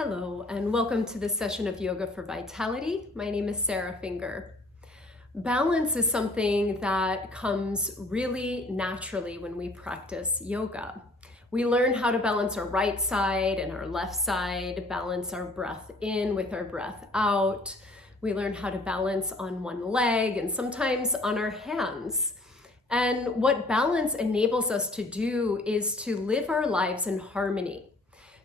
Hello, and welcome to this session of Yoga for Vitality. My name is Platt-Finger. Balance is something that comes really naturally when we practice yoga. We learn how to balance our right side and our left side, balance our breath in with our breath out. We learn how to balance on one leg and sometimes on our hands. And what balance enables us to do is to live our lives in harmony,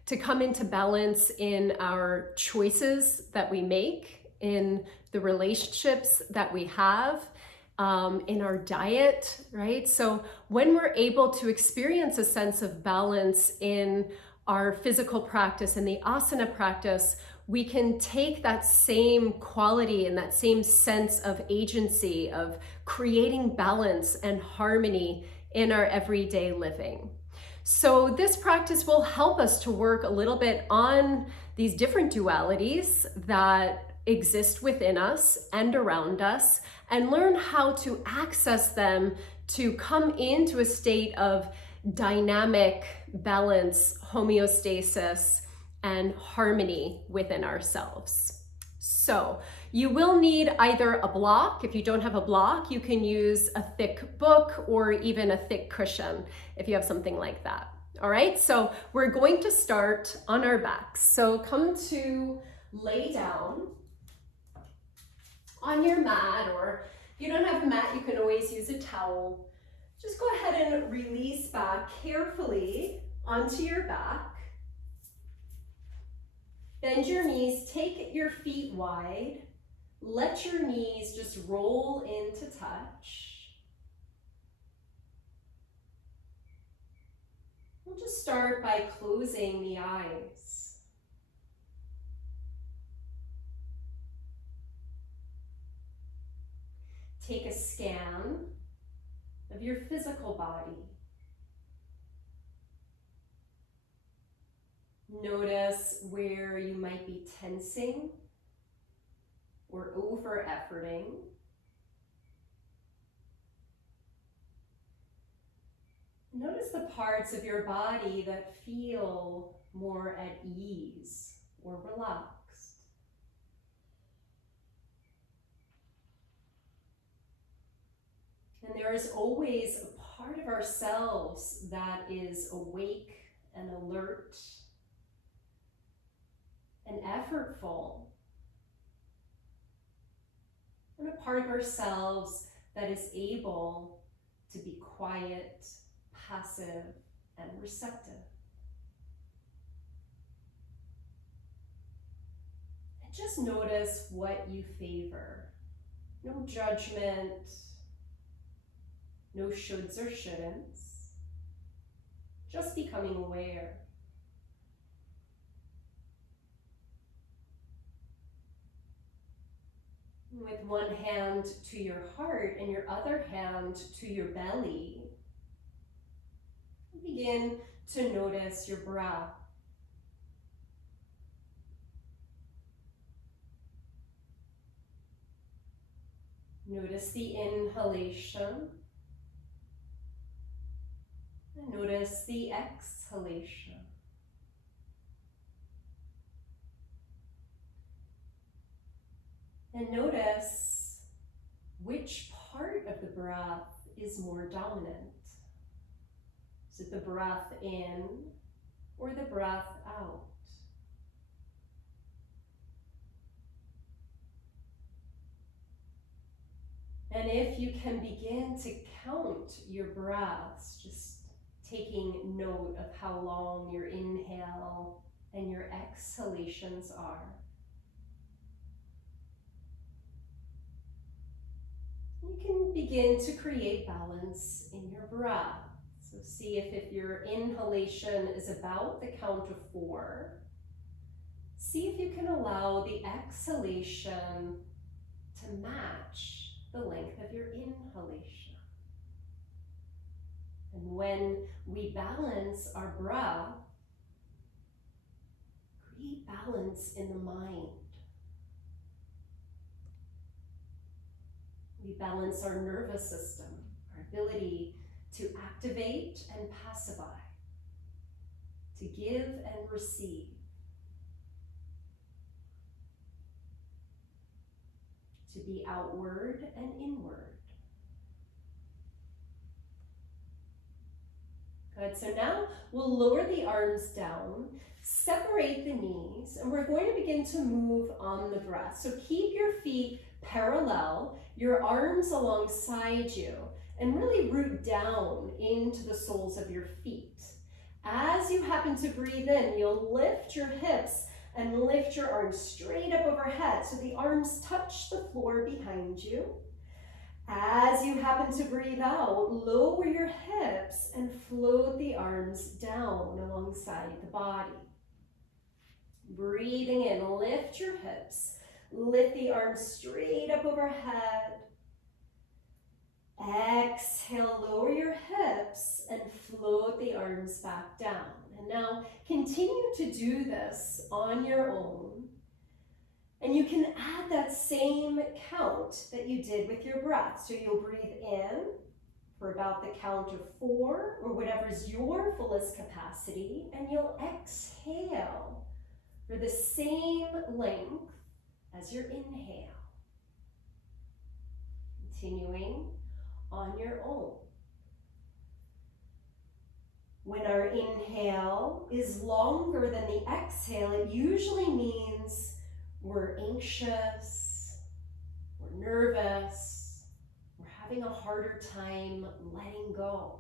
to come into balance in our choices that we make, in the relationships that we have, in our diet, right? So when we're able to experience a sense of balance in our physical practice and the asana practice, we can take that same quality and that same sense of agency of creating balance and harmony in our everyday living. So this practice will help us to work a little bit on these different dualities that exist within us and around us, and learn how to access them to come into a state of dynamic balance, homeostasis, and harmony within ourselves. So you will need either a block. If you don't have a block, you can use a thick book or even a thick cushion if you have something like that. All right, so we're going to start on our backs. So come to lay down on your mat, or if you don't have a mat, you can always use a towel. Just go ahead and release back carefully onto your back. Bend your knees, take your feet wide. Let your knees just roll into touch. We'll just start by closing the eyes. Take a scan of your physical body. Notice where you might be tensing or over-efforting. Notice the parts of your body that feel more at ease or relaxed. And there is always a part of ourselves that is awake and alert and effortful, and a part of ourselves that is able to be quiet, passive, and receptive. And just notice what you favor. No judgment, no shoulds or shouldn'ts, just becoming aware. With one hand to your heart and your other hand to your belly, begin to notice your breath. Notice the inhalation, and notice the exhalation. And notice which part of the breath is more dominant. Is it the breath in or the breath out? And if you can begin to count your breaths, just taking note of how long your inhale and your exhalations are. You can begin to create balance in your breath. So see if your inhalation is about the count of 4. See if you can allow the exhalation to match the length of your inhalation. And when we balance our breath, create balance in the mind. We balance our nervous system, our ability to activate and pacify, to give and receive. to be outward and inward. Good, so now we'll lower the arms down, separate the knees, and we're going to begin to move on the breath. So keep your feet parallel, your arms alongside you, and really root down into the soles of your feet. As you happen to breathe in, you'll lift your hips and lift your arms straight up overhead so the arms touch the floor behind you. As you happen to breathe out, lower your hips and float the arms down alongside the body. Breathing in, lift your hips, lift the arms straight up overhead. Exhale, lower your hips and float the arms back down. And now continue to do this on your own. And you can add that same count that you did with your breath. So you'll breathe in for about the count of 4 or whatever is your fullest capacity. And you'll exhale for the same length as your inhale. Continuing on your own. When our inhale is longer than the exhale, it usually means we're anxious, we're nervous, we're having a harder time letting go.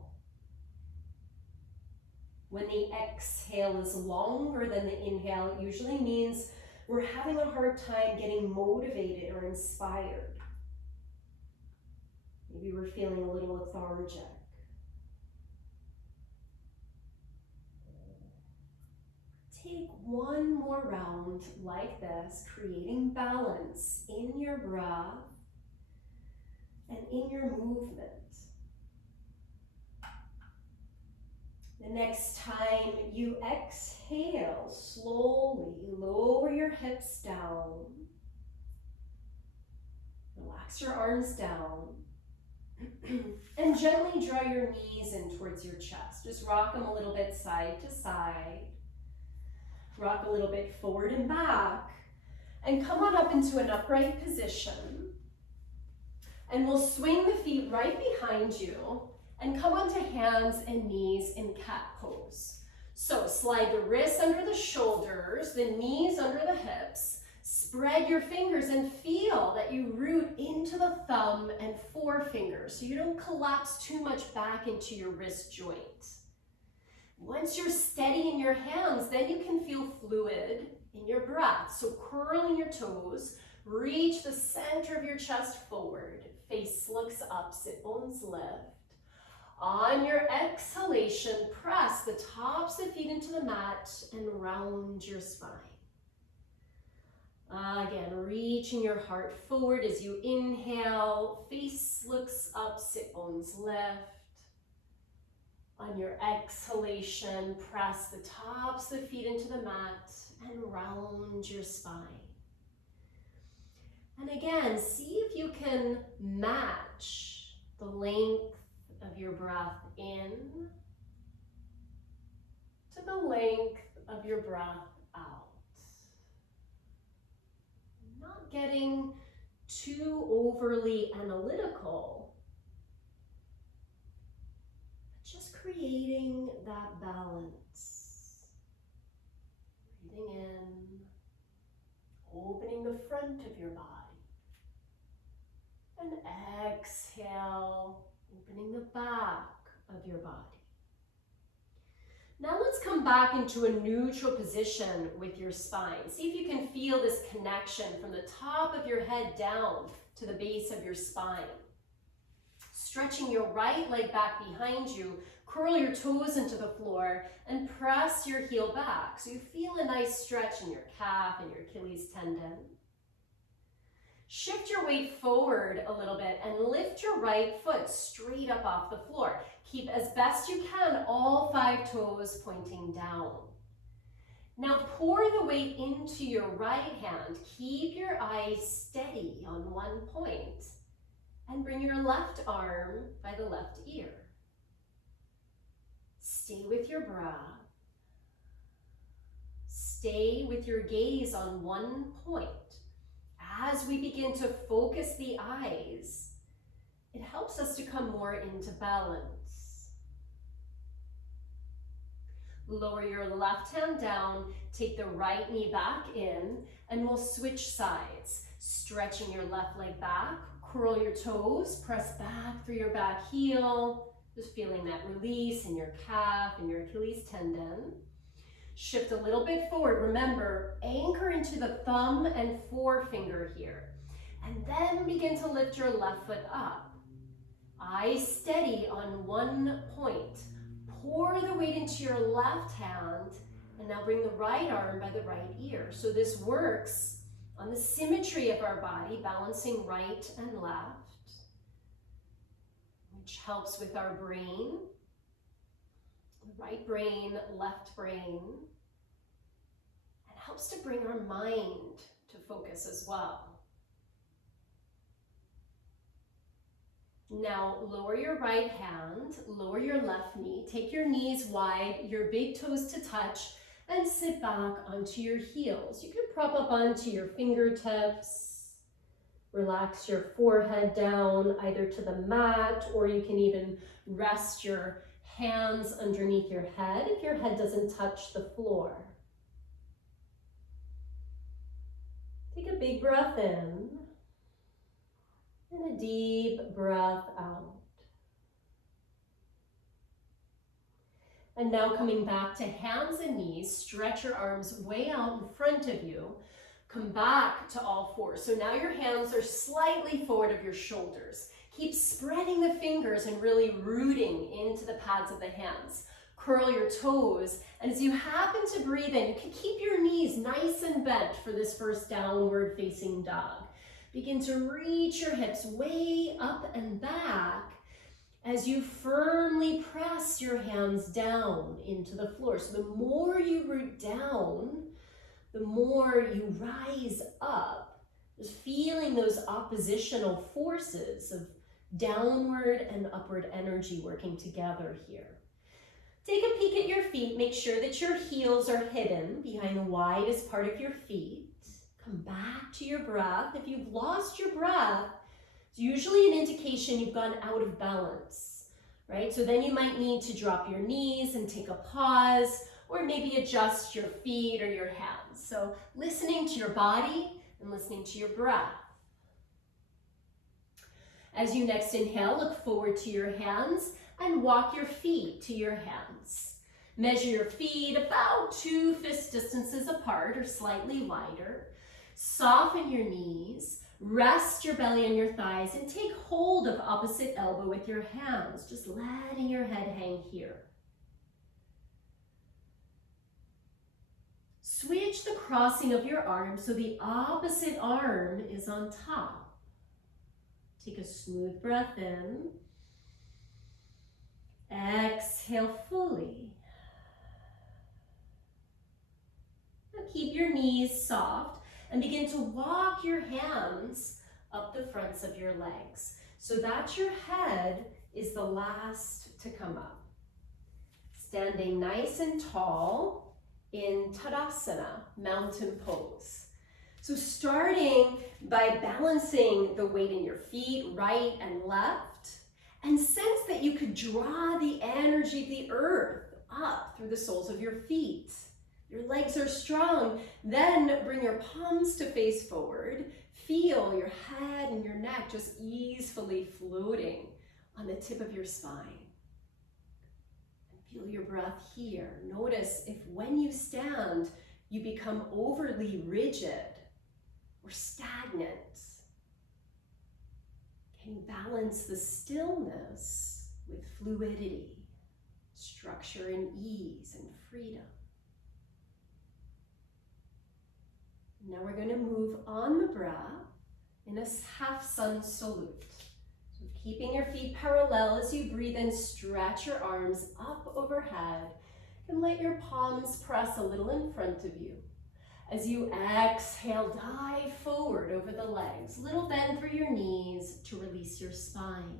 When the exhale is longer than the inhale, it usually means we're having a hard time getting motivated or inspired. Maybe we're feeling a little lethargic. Take one more round like this, creating balance in your breath and in your movement. The next time you exhale, slowly lower your hips down. Relax your arms down. And gently draw your knees in towards your chest. Just rock them a little bit side to side. Rock a little bit forward and back. And come on up into an upright position. And we'll swing the feet right behind you and come onto hands and knees in cat pose. So slide the wrists under the shoulders, the knees under the hips. Spread your fingers and feel that you root into the thumb and forefinger so you don't collapse too much back into your wrist joint. Once you're steady in your hands, then you can feel fluid in your breath. So curling your toes, reach the center of your chest forward. Face looks up, sit bones lift. On your exhalation, press the tops of the feet into the mat and round your spine. Again, reaching your heart forward as you inhale, face looks up, sit bones lift. On your exhalation, press the tops of the feet into the mat and round your spine. And again, see if you can match the length of your breath in to the length of your breath out. Not getting too overly analytical, but just creating that balance. Breathing in, opening the front of your body, and exhale, opening the back of your body. Now let's come back into a neutral position with your spine. See if you can feel this connection from the top of your head down to the base of your spine. Stretching your right leg back behind you, curl your toes into the floor and press your heel back so you feel a nice stretch in your calf and your Achilles tendon. Shift your weight forward a little bit and lift your right foot straight up off the floor. Keep as best you can all 5 toes pointing down. Now pour the weight into your right hand. Keep your eyes steady on one point and bring your left arm by the left ear. Stay with your breath. Stay with your gaze on one point as we begin to focus the eyes, it helps us to come more into balance. Lower your left hand down, take the right knee back in, and we'll switch sides. Stretching your left leg back, curl your toes, press back through your back heel, just feeling that release in your calf and your Achilles tendon. Shift a little bit forward. Remember, anchor into the thumb and forefinger here. And then begin to lift your left foot up. Eyes steady on one point. Pour the weight into your left hand, and now bring the right arm by the right ear. So this works on the symmetry of our body, balancing right and left, which helps with our brain. Right brain, left brain, and helps to bring our mind to focus as well. Now lower your right hand, lower your left knee, take your knees wide, your big toes to touch, and sit back onto your heels. You can prop up onto your fingertips, relax your forehead down either to the mat, or you can even rest your hands underneath your head if your head doesn't touch the floor. Take a big breath in and a deep breath out. And now coming back to hands and knees, stretch your arms way out in front of you. Come back to all fours. So now your hands are slightly forward of your shoulders. Keep spreading the fingers and really rooting into the pads of the hands. Curl your toes, and as you happen to breathe in, you can keep your knees nice and bent for this first downward facing dog. Begin to reach your hips way up and back as you firmly press your hands down into the floor. So the more you root down, the more you rise up, just feeling those oppositional forces of downward and upward energy working together here. Take a peek at your feet. Make sure that your heels are hidden behind the widest part of your feet. Come back to your breath. If you've lost your breath, it's usually an indication you've gone out of balance, right? So then you might need to drop your knees and take a pause, or maybe adjust your feet or your hands. So listening to your body and listening to your breath. As you next inhale, look forward to your hands and walk your feet to your hands. Measure your feet about 2 fist distances apart or slightly wider. Soften your knees, rest your belly on your thighs, and take hold of opposite elbow with your hands, just letting your head hang here. Switch the crossing of your arms so the opposite arm is on top. Take a smooth breath in. Exhale fully. Now keep your knees soft and begin to walk your hands up the fronts of your legs so that your head is the last to come up. Standing nice and tall in Tadasana, mountain pose. So starting by balancing the weight in your feet, right and left, and sense that you could draw the energy of the earth up through the soles of your feet. Your legs are strong. Then bring your palms to face forward. Feel your head and your neck just easily floating on the tip of your spine. And feel your breath here. Notice if when you stand, you become overly rigid or stagnant. Can you balance the stillness with fluidity, structure and ease and freedom? Now we're going to move on the breath in a half sun salute. So keeping your feet parallel as you breathe in, stretch your arms up overhead and let your palms press a little in front of you. As you exhale, dive forward over the legs. Little bend through your knees to release your spine.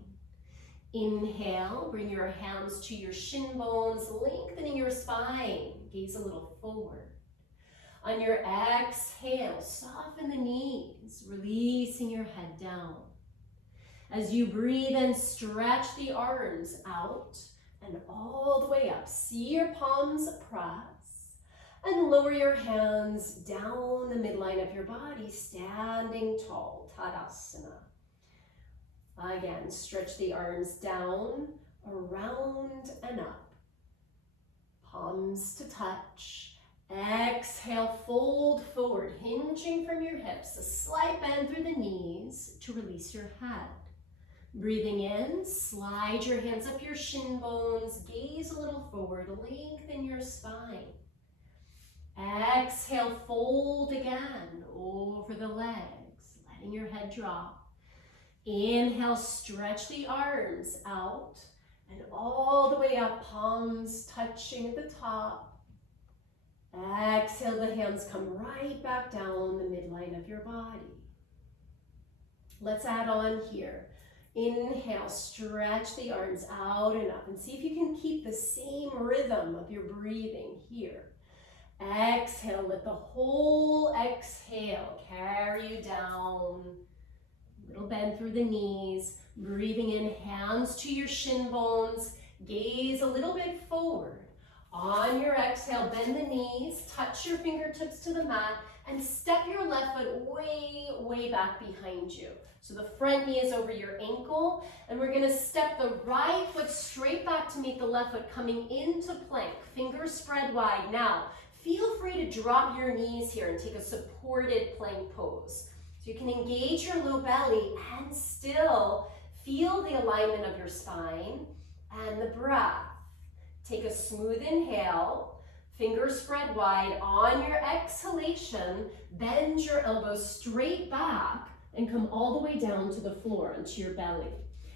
Inhale, bring your hands to your shin bones, lengthening your spine. Gaze a little forward. On your exhale, soften the knees, releasing your head down. As you breathe in, stretch the arms out and all the way up. See your palms press and lower your hands down the midline of your body, standing tall, Tadasana. Again, stretch the arms down, around and up. Palms to touch. Exhale, fold forward, hinging from your hips, a slight bend through the knees to release your head. Breathing in, slide your hands up your shin bones, gaze a little forward, lengthen your spine. Exhale, fold again over the legs, letting your head drop. Inhale, stretch the arms out and all the way up, palms touching at the top. Exhale, the hands come right back down the midline of your body. Let's add on here. Inhale, stretch the arms out and up and see if you can keep the same rhythm of your breathing here. Exhale, let the whole exhale carry you down. Little bend through the knees. Breathing in, hands to your shin bones. Gaze a little bit forward. On your exhale, bend the knees, touch your fingertips to the mat, and step your left foot way, way back behind you. So the front knee is over your ankle, and we're gonna step the right foot straight back to meet the left foot, coming into plank, fingers spread wide. Now, feel free to drop your knees here and take a supported plank pose. So you can engage your low belly and still feel the alignment of your spine and the breath. Take a smooth inhale, fingers spread wide. On your exhalation, bend your elbows straight back and come all the way down to the floor, onto your belly.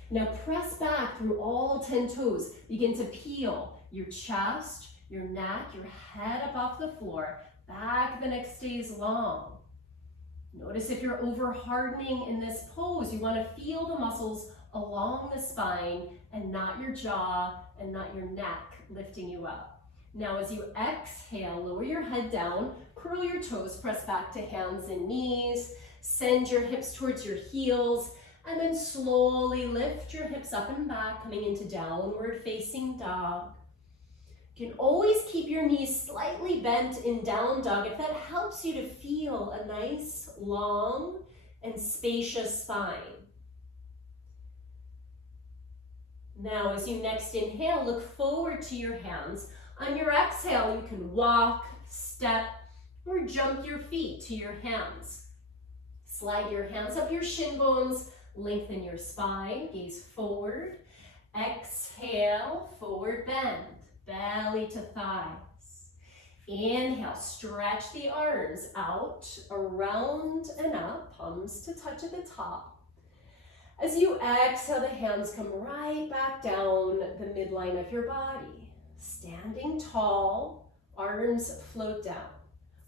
Now press back through all 10 toes. Begin to peel your chest, your neck, your head up off the floor. Back the neck stays long. Notice if you're over hardening in this pose, you want to feel the muscles along the spine and not your jaw and not your neck lifting you up. Now as you exhale, lower your head down, curl your toes, press back to hands and knees, send your hips towards your heels, and then slowly lift your hips up and back, coming into downward facing dog. You can always keep your knees slightly bent in down dog if that helps you to feel a nice, long, and spacious spine. Now, as you next inhale, look forward to your hands. On your exhale, you can walk, step, or jump your feet to your hands. Slide your hands up your shin bones, lengthen your spine, gaze forward. Exhale, forward bend, belly to thighs. Inhale, stretch the arms out, around and up, palms to touch at the top. As you exhale, the hands come right back down the midline of your body. Standing tall, arms float down.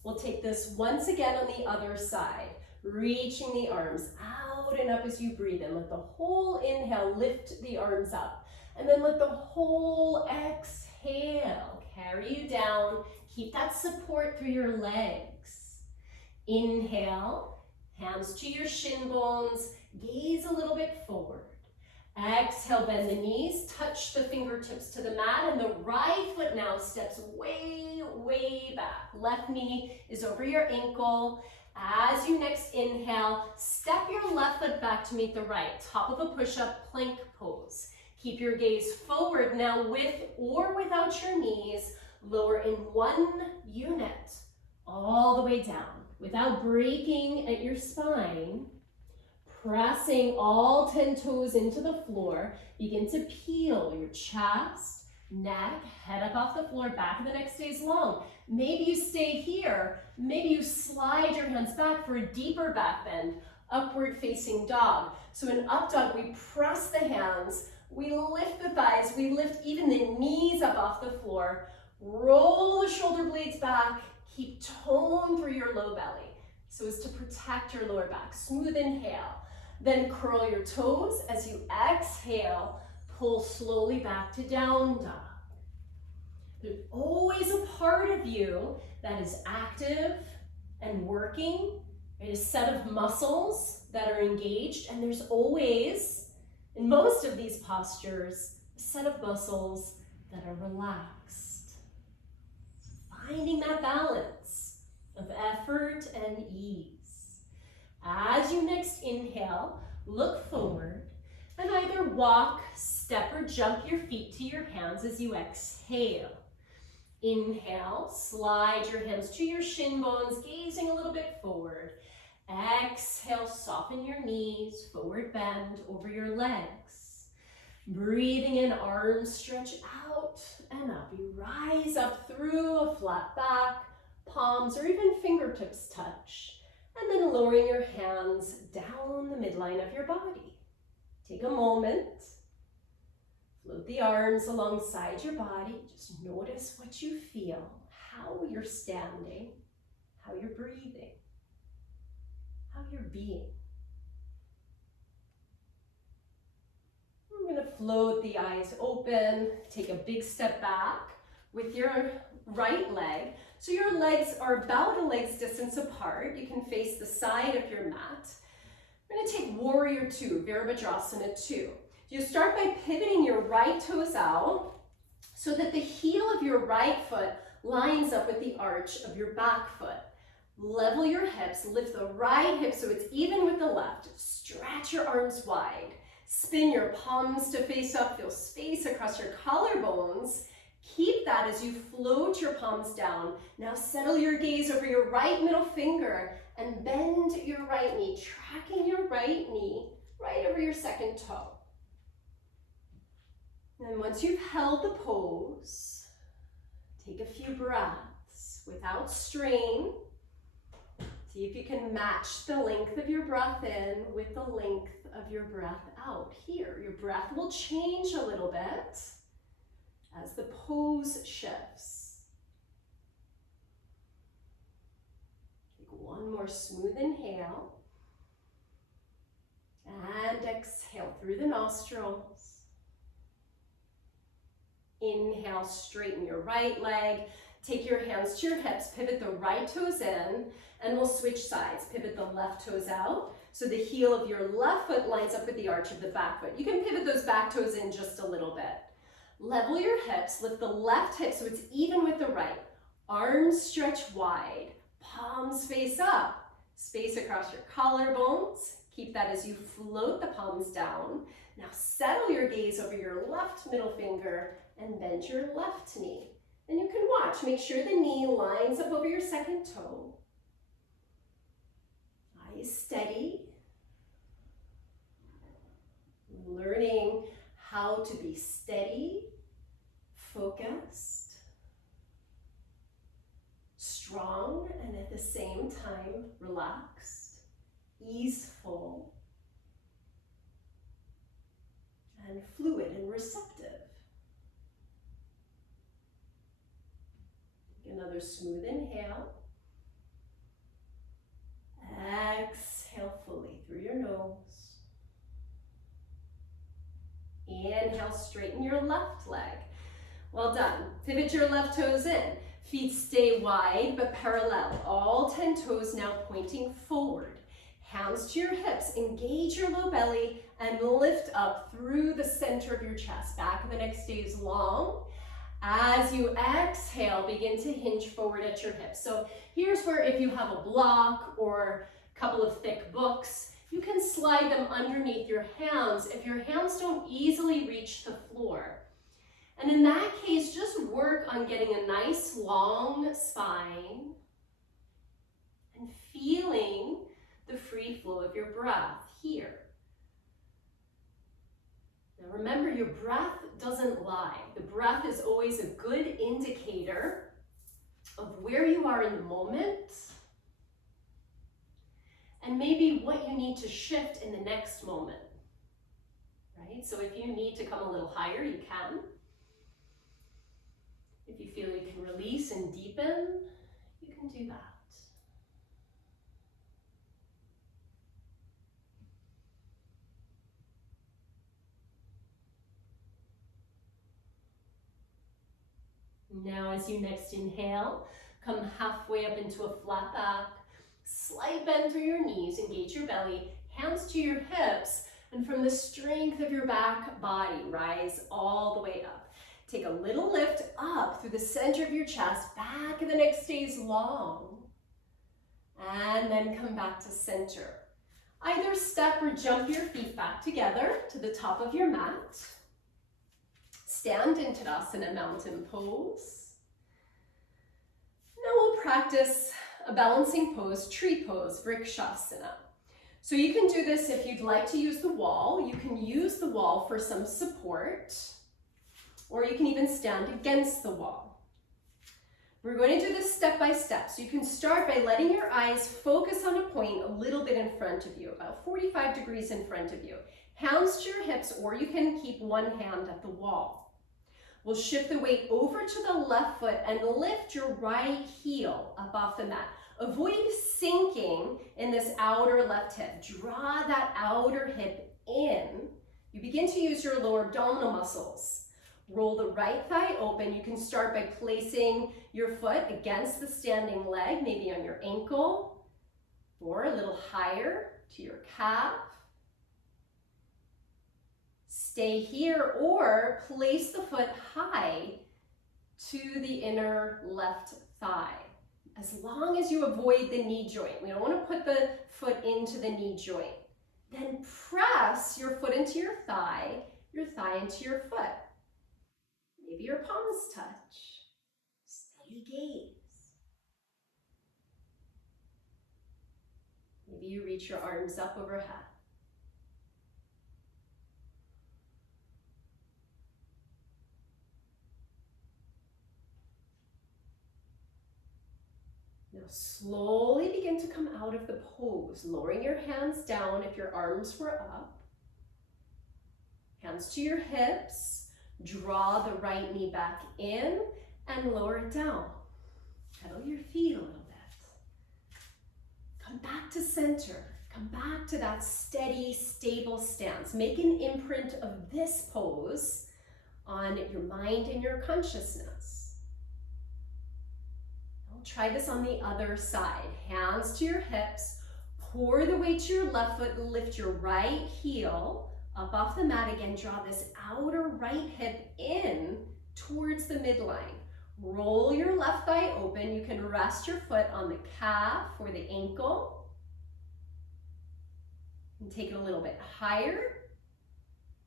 We'll take this once again on the other side, reaching the arms out and up as you breathe in. Let the whole inhale lift the arms up, and then let the whole exhale carry you down. Keep that support through your legs. Inhale, hands to your shin bones, gaze a little bit forward. Exhale, bend the knees, touch the fingertips to the mat, and the right foot now steps way, way back. Left knee is over your ankle. As you next inhale, step your left foot back to meet the right, top of a push-up plank pose. Keep your gaze forward now with or without your knees. Lower in one unit, all the way down, without breaking at your spine. Pressing all 10 toes into the floor, begin to peel your chest, neck, head up off the floor, back of the neck stays long. Maybe you stay here, maybe you slide your hands back for a deeper back bend, upward facing dog. So in up dog, we press the hands, we lift the thighs, we lift even the knees up off the floor, roll the shoulder blades back, keep tone through your low belly so as to protect your lower back. Smooth inhale. Then curl your toes. As you exhale, pull slowly back to down dog. There's always a part of you that is active, and working, right? A set of muscles that are engaged, and there's always, in most of these postures, a set of muscles that are relaxed. Finding that balance of effort and ease. As you next inhale, look forward and either walk, step, or jump your feet to your hands as you exhale. Inhale, slide your hands to your shin bones, gazing a little bit forward. Exhale, soften your knees, forward bend over your legs. Breathing in, arms stretch out and up. You rise up through a flat back, palms or even fingertips touch. And then lowering your hands down the midline of your body. Take a moment. Float the arms alongside your body. Just notice what you feel, how you're standing, how you're breathing, how you're being. I'm going to float the eyes open. Take a big step back with your right leg. So your legs are about a leg's distance apart. You can face the side of your mat. We're going to take Warrior 2, Virabhadrasana 2. You start by pivoting your right toes out so that the heel of your right foot lines up with the arch of your back foot. Level your hips, lift the right hip so it's even with the left. Stretch your arms wide. Spin your palms to face up, feel space across your collarbones. Keep that as you float your palms down. Now settle your gaze over your right middle finger and bend your right knee, tracking your right knee right over your second toe. And once you've held the pose, take a few breaths without strain. See if you can match the length of your breath in with the length of your breath out. Here, your breath will change a little bit as the pose shifts. Take one more smooth inhale. And exhale through the nostrils. Inhale, straighten your right leg. Take your hands to your hips, pivot the right toes in, and we'll switch sides. Pivot the left toes out, so the heel of your left foot lines up with the arch of the back foot. You can pivot those back toes in just a little bit. Level your hips, lift the left hip so it's even with the right. Arms stretch wide, palms face up, space across your collarbones. Keep that as you float the palms down. Now settle your gaze over your left middle finger and bend your left knee. And you can watch, make sure the knee lines up over your second toe. Eyes steady. Learning how to be steady, focused, strong, and at the same time relaxed, easeful, and fluid and receptive. Another smooth inhale. Exhale fully through your nose. Inhale, straighten your left leg. Well done. Pivot your left toes in. Feet stay wide but parallel. All 10 toes now pointing forward. Hands to your hips. Engage your low belly and lift up through the center of your chest. Back of the neck stays long. As you exhale, begin to hinge forward at your hips. So here's where if you have a block or a couple of thick books, you can slide them underneath your hands if your hands don't easily reach the floor. And in that case, just work on getting a nice long spine and feeling the free flow of your breath here. Now remember, your breath doesn't lie. The breath is always a good indicator of where you are in the moment and maybe what you need to shift in the next moment, right? So if you need to come a little higher, you can. If you feel you can release and deepen, you can do that. Now as you next inhale, come halfway up into a flat back. Slight bend through your knees, engage your belly, hands to your hips, and from the strength of your back body, rise all the way up. Take a little lift up through the center of your chest, back of the neck stays long, and then come back to center. Either step or jump your feet back together to the top of your mat. Stand in Tadasana, mountain pose. Now we'll practice a balancing pose, tree pose, Vrikshasana. So you can do this if you'd like to use the wall. You can use the wall for some support, or you can even stand against the wall. We're going to do this step by step. So you can start by letting your eyes focus on a point a little bit in front of you, about 45 degrees in front of you. Hands to your hips, or you can keep one hand at the wall. We'll shift the weight over to the left foot and lift your right heel up off the mat. Avoid sinking in this outer left hip. Draw that outer hip in. You begin to use your lower abdominal muscles. Roll the right thigh open. You can start by placing your foot against the standing leg, maybe on your ankle, or a little higher to your calf. Stay here, or place the foot high to the inner left thigh, as long as you avoid the knee joint. We don't want to put the foot into the knee joint. Then press your foot into your thigh into your foot. Maybe your palms touch. Steady gaze. Maybe you reach your arms up overhead. Now slowly begin to come out of the pose, lowering your hands down if your arms were up. Hands to your hips. Draw the right knee back in and lower it down. Pedal your feet a little bit. Come back to center. Come back to that steady, stable stance. Make an imprint of this pose on your mind and your consciousness. Now try this on the other side. Hands to your hips. Pour the weight to your left foot. Lift your right heel up off the mat again. Draw this outer right hip in towards the midline. Roll your left thigh open. You can rest your foot on the calf or the ankle. And take it a little bit higher.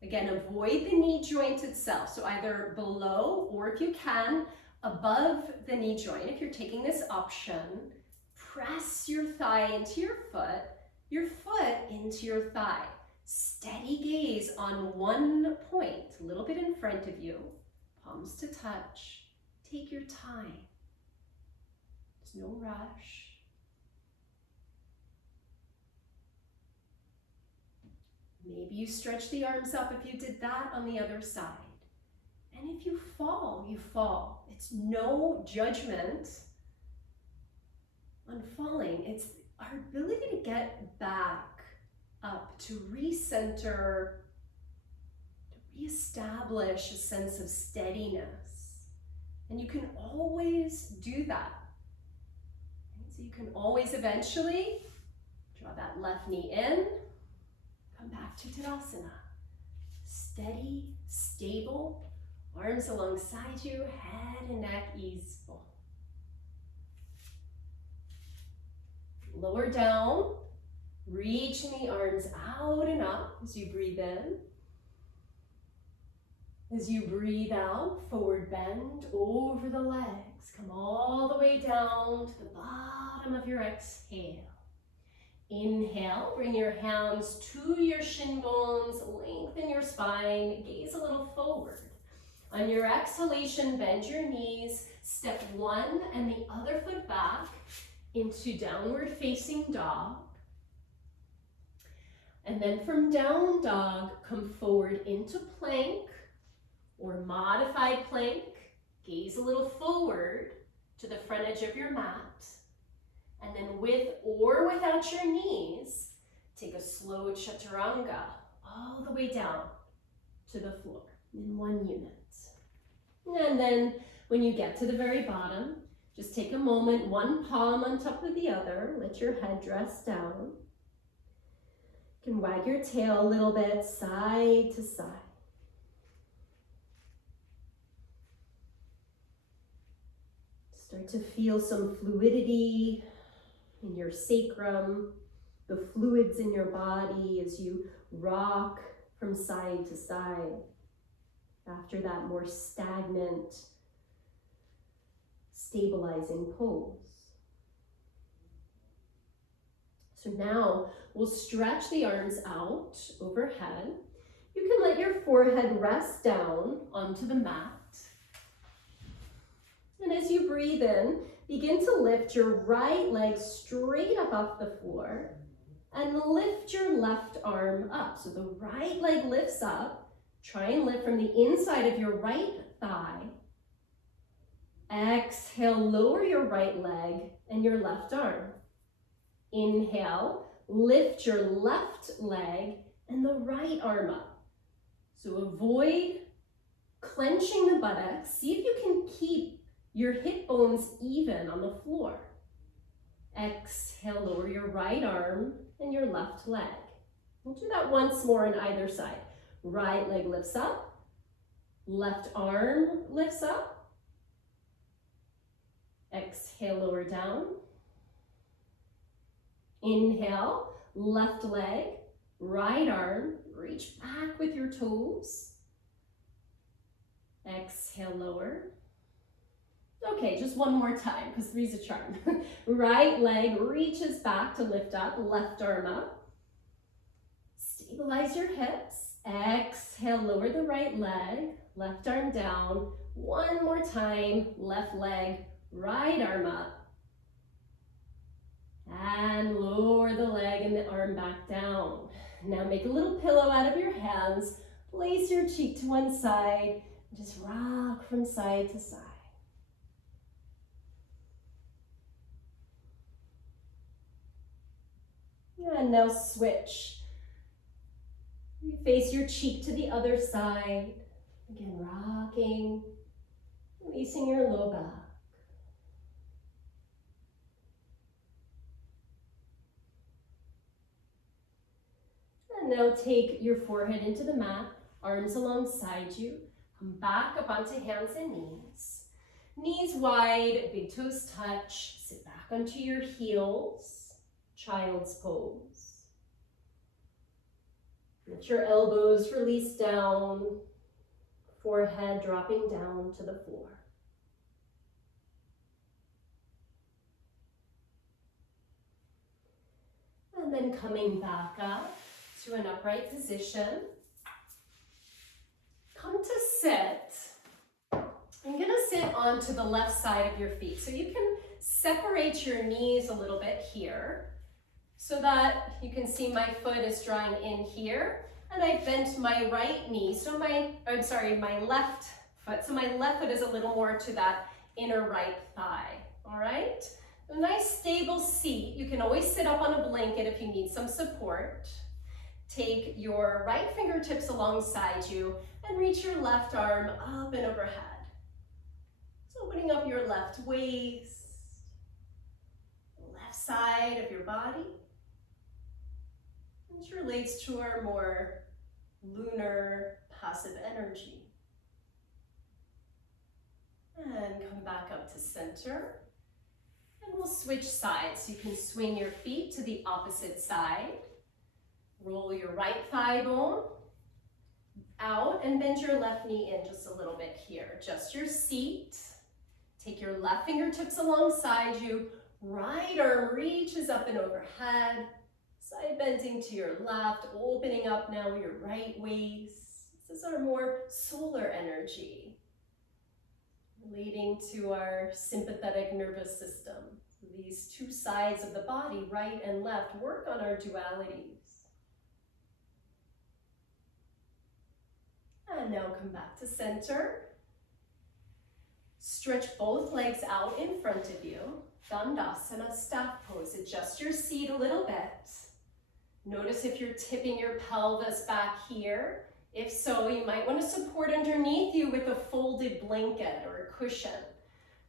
Again, avoid the knee joint itself. So either below, or if you can, above the knee joint. If you're taking this option, press your thigh into your foot into your thigh. Steady gaze on one point, a little bit in front of you, palms to touch. Take your time. There's no rush. Maybe you stretch the arms up if you did that on the other side. And if you fall, you fall. It's no judgment on falling. It's our ability to get back up, to recenter, to reestablish a sense of steadiness. And you can always do that. So you can always eventually draw that left knee in, come back to Tadasana. Steady, stable, arms alongside you, head and neck easeful. Lower down. Reaching the arms out and up as you breathe in. As you breathe out, forward bend over the legs. Come all the way down to the bottom of your exhale. Inhale, bring your hands to your shin bones, lengthen your spine, gaze a little forward. On your exhalation, bend your knees, step one and the other foot back into downward facing dog. And then from down dog, come forward into plank or modified plank. Gaze a little forward to the front edge of your mat. And then with or without your knees, take a slow chaturanga all the way down to the floor in one unit. And then when you get to the very bottom, Just take a moment, one palm on top of the other. Let your head rest down. You can wag your tail a little bit, side to side. Start to feel some fluidity in your sacrum, the fluids in your body as you rock from side to side. After that more stagnant, stabilizing pose. So now we'll stretch the arms out overhead. You can let your forehead rest down onto the mat. And as you breathe in, begin to lift your right leg straight up off the floor and lift your left arm up. So the right leg lifts up. Try and lift from the inside of your right thigh. Exhale, lower your right leg and your left arm. Inhale, lift your left leg and the right arm up. So avoid clenching the buttocks. See if you can keep your hip bones even on the floor. Exhale, lower your right arm and your left leg. We'll do that once more on either side. Right leg lifts up, left arm lifts up. Exhale, lower down. Inhale, left leg, right arm, reach back with your toes. Exhale, lower. Okay, just one more time, because three's a charm. Right leg reaches back to lift up, left arm up. Stabilize your hips. Exhale, lower the right leg, left arm down. One more time, left leg, right arm up. And lower the leg and the arm back down. Now make a little pillow out of your hands. Place your cheek to one side. Just rock from side to side. And now switch. You face your cheek to the other side. Again, rocking, releasing your low back. And now take your forehead into the mat, arms alongside you. Come back up onto hands and knees. Knees wide, big toes touch. Sit back onto your heels, child's pose. Let your elbows release down, forehead dropping down to the floor. And then coming back up to an upright position. Come to sit. I'm gonna sit onto the left side of your feet. So you can separate your knees a little bit here so that you can see my foot is drawing in here. And I bent my right knee, so my left foot. So my left foot is a little more to that inner right thigh, all right? A nice stable seat. You can always sit up on a blanket if you need some support. Take your right fingertips alongside you and reach your left arm up and overhead. So opening up your left waist, left side of your body, which relates to our more lunar passive energy. And come back up to center. And we'll switch sides. You can swing your feet to the opposite side. Roll your right thigh bone out and bend your left knee in just a little bit here. Adjust your seat. Take your left fingertips alongside you. Right arm reaches up and overhead. Side bending to your left, opening up now your right waist. This is our more solar energy, relating to our sympathetic nervous system. So these two sides of the body, right and left, work on our dualities. And now come back to center. Stretch both legs out in front of you. Dandasana, staff pose. Adjust your seat a little bit. Notice if you're tipping your pelvis back here. If so, you might want to support underneath you with a folded blanket or a cushion.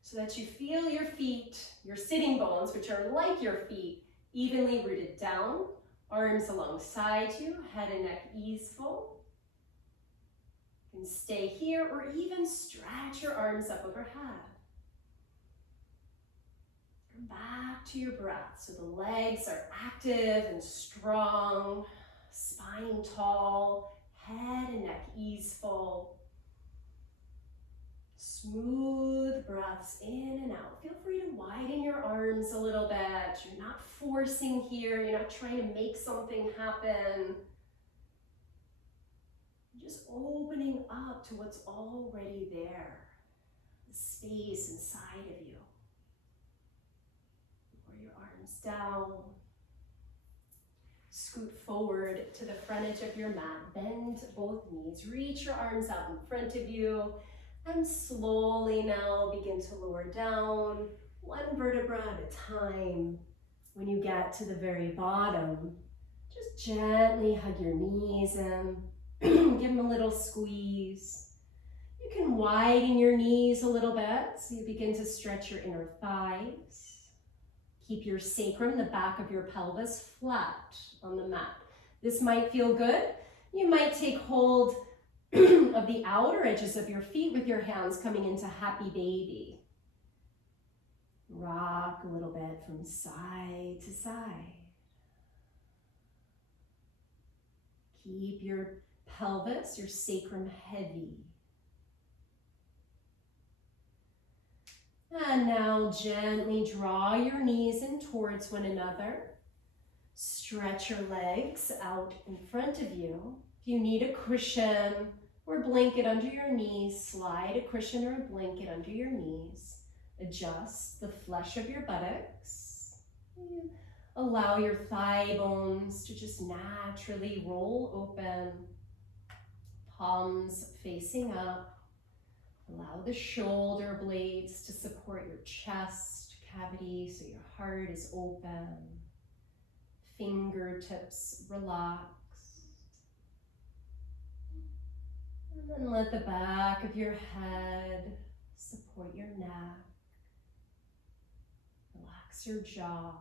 so that you feel your feet, your sitting bones, which are like your feet, evenly rooted down, arms alongside you, head and neck easeful. You can stay here or even stretch your arms up overhead. Come back to your breath. So the legs are active and strong, spine tall, head and neck easeful. Smooth breaths in and out. Feel free to widen your arms a little bit. You're not forcing here. You're not trying to make something happen. You're just opening up to what's already there. The space inside of you. Lower your arms down. Scoot forward to the front edge of your mat. Bend both knees. Reach your arms out in front of you. And slowly now begin to lower down, one vertebra at a time. When you get to the very bottom, just gently hug your knees in. Give them a little squeeze. You can widen your knees a little bit, so you begin to stretch your inner thighs. Keep your sacrum, the back of your pelvis, flat on the mat. This might feel good. You might take hold of the outer edges of your feet with your hands coming into happy baby. Rock a little bit from side to side. Keep your pelvis, your sacrum heavy. And now gently draw your knees in towards one another. Stretch your legs out in front of you. If you need a cushion or blanket under your knees, slide a cushion or a blanket under your knees. Adjust the flesh of your buttocks. Allow your thigh bones to just naturally roll open. Palms facing up. Allow the shoulder blades to support your chest cavity so your heart is open. Fingertips relax. And then let the back of your head support your neck. Relax your jaw.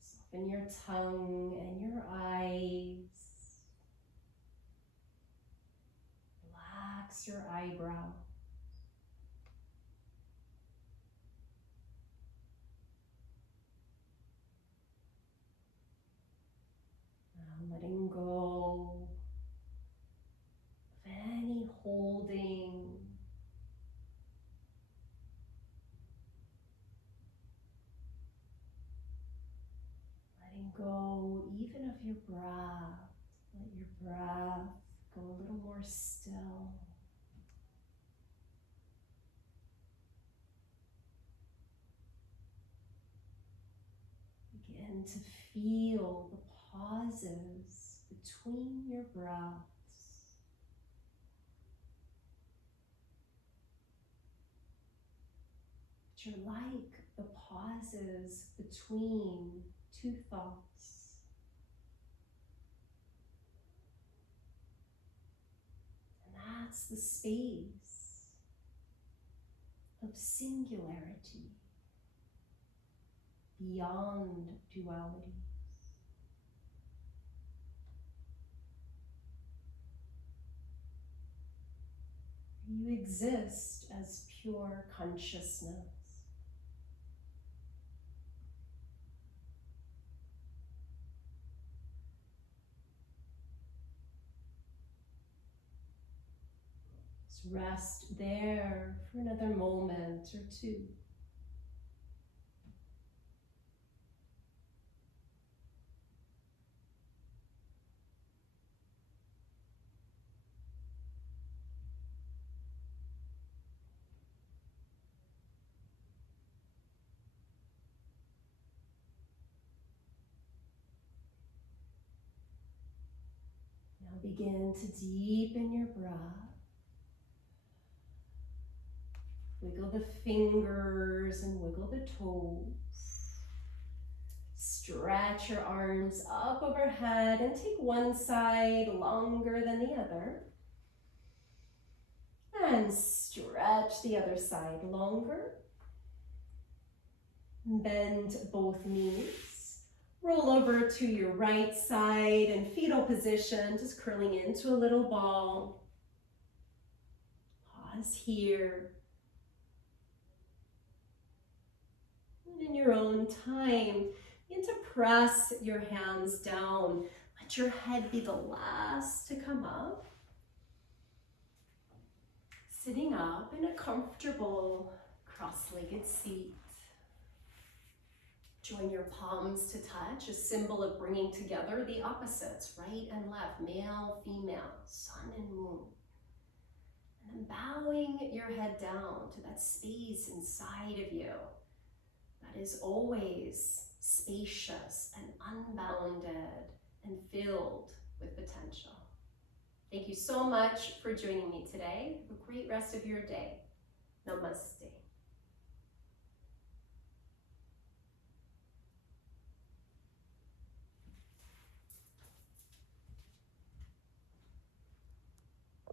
Soften your tongue and your eyes. Relax your eyebrow. Letting go of any holding. Letting go even of your breath. Let your breath go a little more still. Begin to feel the pauses between your breaths. Which are like the pauses between two thoughts. And that's the space of singularity beyond duality. You exist as pure consciousness. Just rest there for another moment or two. Begin to deepen your breath. Wiggle the fingers and wiggle the toes. Stretch your arms up overhead and take one side longer than the other. And stretch the other side longer. Bend both knees. Roll over to your right side in fetal position, just curling into a little ball. Pause here. And in your own time, begin to press your hands down. Let your head be the last to come up. Sitting up in a comfortable cross-legged seat. Join your palms to touch, a symbol of bringing together the opposites, right and left, male, female, sun and moon. And then bowing your head down to that space inside of you that is always spacious and unbounded and filled with potential. Thank you so much for joining me today. Have a great rest of your day. Namaste.